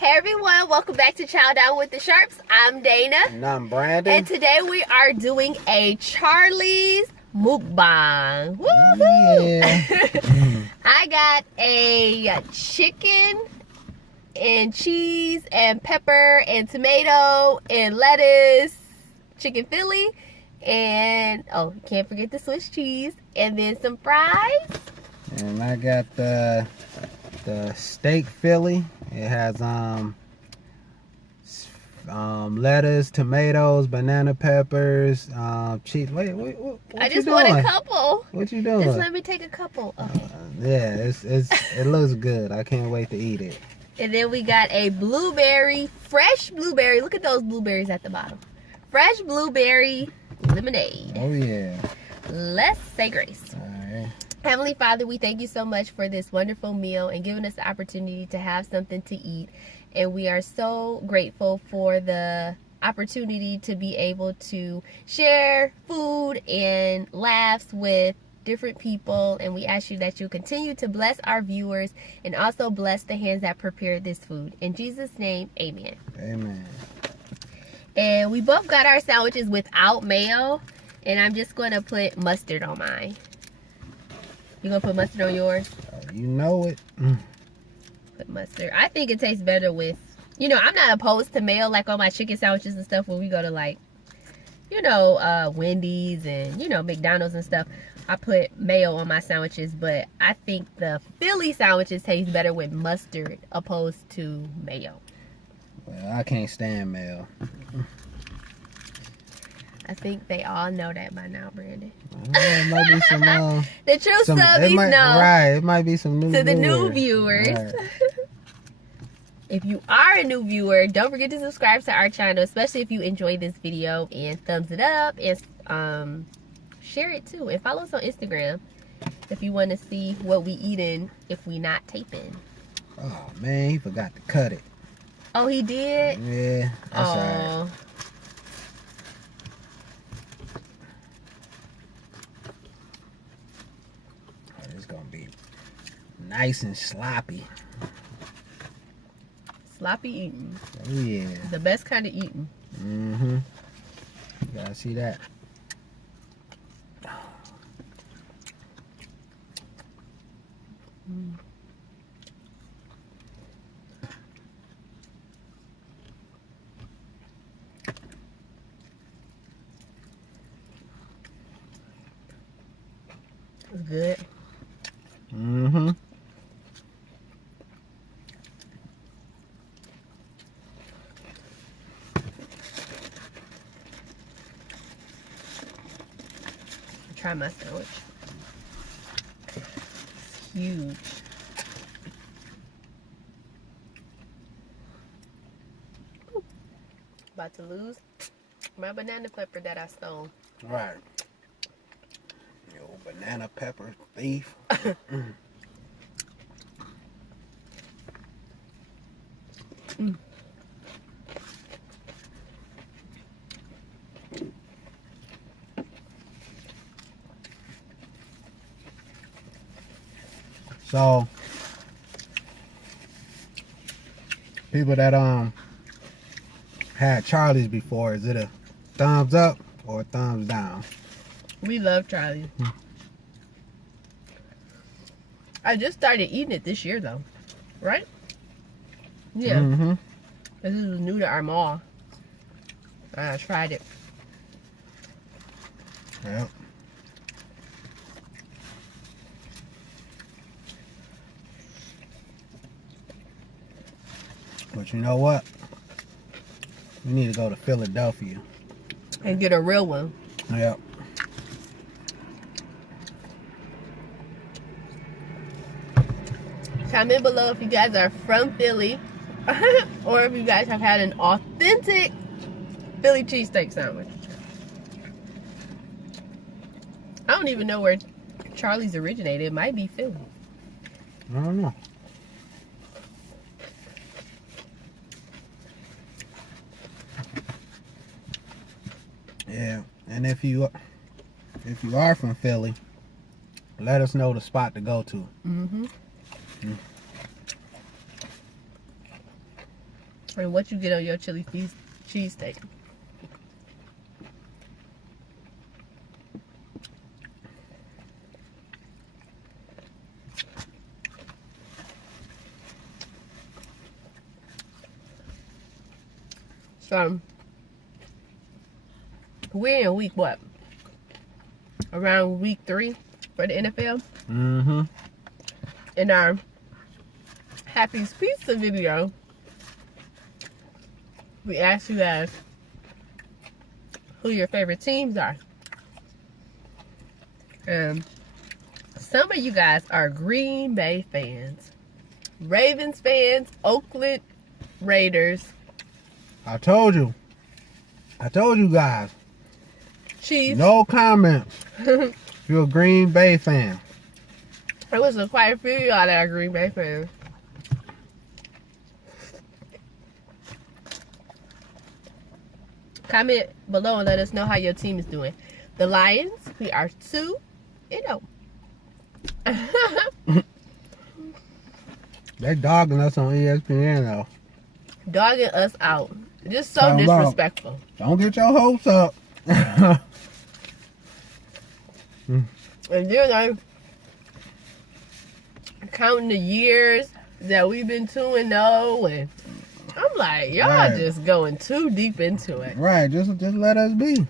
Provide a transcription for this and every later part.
Hey everyone, welcome back to Chow Down with the Sharps. I'm Dana. And I'm Brandon. And today we are doing a Charleys Mukbang. Woohoo! Yeah. I got a chicken and cheese and pepper and tomato and lettuce chicken Philly. And, oh, can't forget the Swiss cheese. And then some fries. And I got the steak Philly. It has lettuce, tomatoes, banana peppers, cheese. Wait, what I you just doing? want a couple. What you doing? Just let me take a couple. Okay. Yeah, it looks good. I can't wait to eat it. And then we got a fresh blueberry. Look at those blueberries at the bottom. Fresh blueberry lemonade. Oh yeah. Let's say grace. All right. Heavenly Father, we thank you so much for this wonderful meal and giving us the opportunity to have something to eat. And we are so grateful for the opportunity to be able to share food and laughs with different people. And we ask you that you continue to bless our viewers and also bless the hands that prepared this food. In Jesus' name, amen. Amen. And we both got our sandwiches without mayo. And I'm just going to put mustard on mine. You gonna put mustard on yours? You know it. Put mustard. I think it tastes better with, I'm not opposed to mayo like on my chicken sandwiches and stuff when we go to like, Wendy's and, McDonald's and stuff. I put mayo on my sandwiches, but I think the Philly sandwiches taste better with mustard opposed to mayo. Well, I can't stand mayo. I think they all know that by now, Brandon. It might be some the true subbies know. Right, it might be some new to the viewers. new viewers. Right. If you are a new viewer, don't forget to subscribe to our channel, especially if you enjoy this video, and thumbs it up and share it too. And follow us on Instagram if you want to see what we eating if we not taping. Oh man, he forgot to cut it. Oh, he did? Yeah, that's all right. It's gonna be nice and sloppy. Sloppy eating. Oh yeah. The best kind of eating. Mm-hmm. You gotta see that. Mm. It's good. Mm-hmm. Try my sandwich. It's huge. Ooh. About to lose my banana pepper that I stole. Right. Yo, banana pepper thief. Mm. So, people that had Charleys before, is it a thumbs up or a thumbs down? We love Charleys. I just started eating it this year though, right? Yeah. Mm-hmm. This is new to our mall. I tried it. Yep. But you know what? We need to go to Philadelphia. And get a real one. Yep. Comment below if you guys are from Philly or if you guys have had an authentic Philly cheesesteak sandwich. I don't even know where Charleys originated. It might be Philly. I don't know. Yeah, and if you are from Philly, let us know the spot to go to. Mm-hmm. And what you get on your chili cheesesteak. So, we're in week what? Around week 3 for the NFL. Mm-hmm. In our Happy's Pizza video, we asked you guys who your favorite teams are. And some of you guys are Green Bay fans, Ravens fans, Oakland Raiders. I told you guys. Chiefs. No comments. You're a Green Bay fan. There was quite a few of y'all that are Green Bay fans. Comment below and let us know how your team is doing. The Lions, we are 2-0. They dogging us on ESPN though. Dogging us out. Just so Talking about, disrespectful. don't get your hopes up. And then I'm counting the years that we've been 2-0, and I'm like, y'all Right. just going too deep into it. Right, just let us be.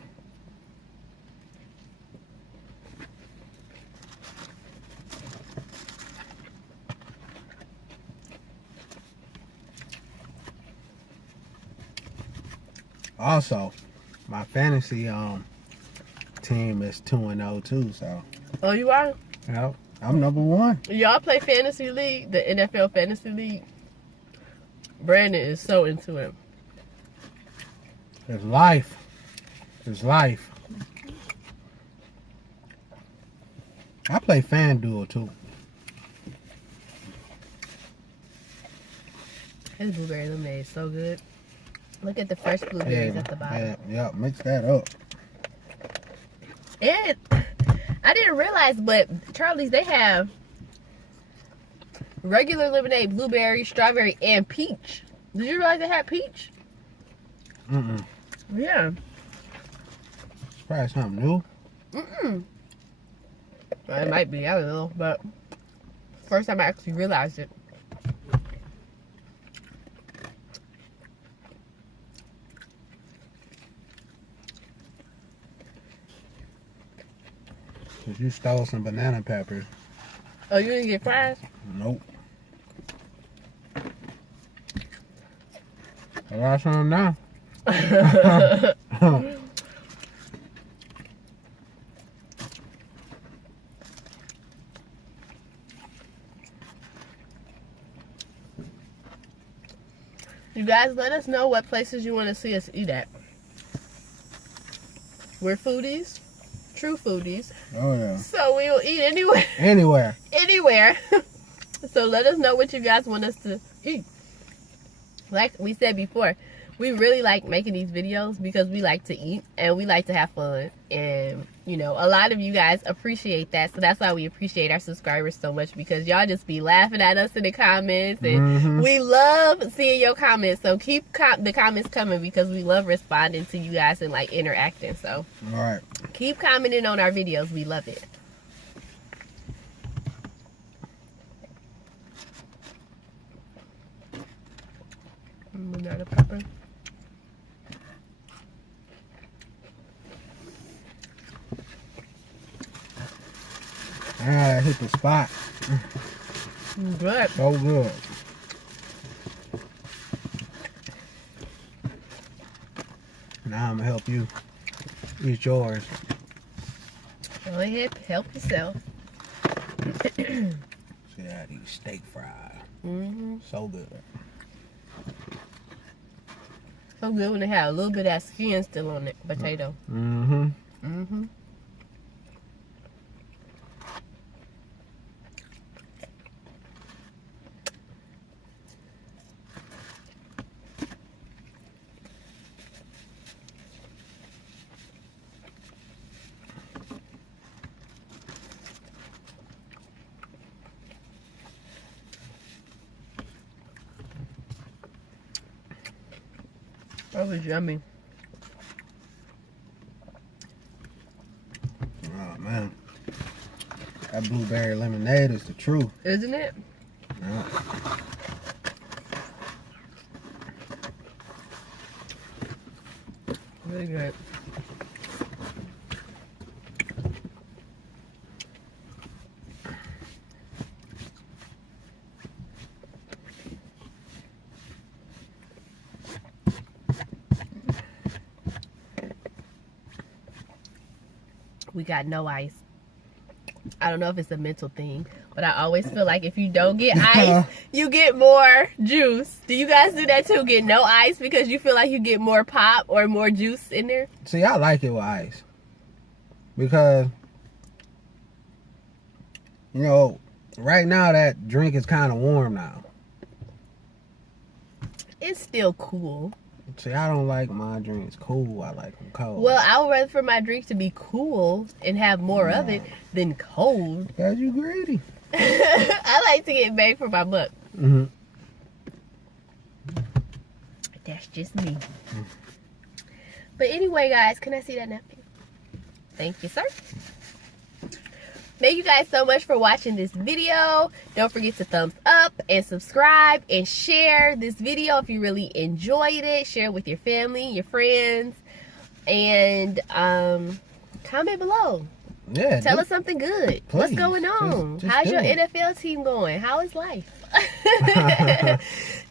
Also, my fantasy team is 2-0 too, so Oh, you are? yep, I'm number 1. Y'all play fantasy league, the NFL fantasy league? Brandon is so into it. It's life. It's life. I play FanDuel too. His blueberry lemonade is so good. Look at the fresh blueberries at the bottom. Yeah, mix that up. And I didn't realize, but Charleys, they have regular lemonade, blueberry, strawberry, and peach. Did you realize they had peach? Mm-mm. Yeah. It's probably something new. Mm-mm. Well, it might be, I don't know, but first time I actually realized it. Cause you stole some banana peppers. Oh, you didn't get fries? Nope. I got some now. You guys, let us know what places you want to see us eat at. We're foodies, true foodies, Oh yeah. so we will eat anywhere. Anywhere. Anywhere. So let us know what you guys want us to eat. Like we said before, we really like making these videos because we like to eat and we like to have fun. And, you know, a lot of you guys appreciate that. So that's why we appreciate our subscribers so much, because y'all just be laughing at us in the comments. And we love seeing your comments. So keep the comments coming, because we love responding to you guys and, like, interacting. So All right. keep commenting on our videos. We love it. Banana pepper. Ah, hit the spot. Good. So good. Now I'm gonna help you eat yours. Go ahead, help yourself. See how these steak fries. Mm-hmm. So good. So good when they have a little bit of that skin still on it. Potato. Mm-hmm. Mm-hmm. That was yummy. Oh man, that blueberry lemonade is the truth. Isn't it? Yeah. Really good. We got no ice. I don't know if it's a mental thing, but I always feel like if you don't get ice, you get more juice. Do you guys do that too? Get no ice because you feel like you get more pop or more juice in there? See, I like it with ice because, you know, right now that drink is kind of warm now. It's still cool. See, I don't like my drinks cool. I like them cold. Well, I would rather for my drink to be cool and have more of it than cold. Because you greedy. I like to get bang for my buck. Mm-hmm. That's just me. But anyway, guys, can I see that napkin? Thank you, sir. Thank you guys so much for watching this video. Don't forget to thumbs up and subscribe and share this video if you really enjoyed it. Share it with your family, your friends, and comment below. Yeah. Tell us something good. Please. What's going on? Just How's do your it. NFL team going? How is life?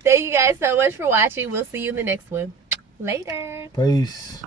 Thank you guys so much for watching. We'll see you in the next one. Later. Peace.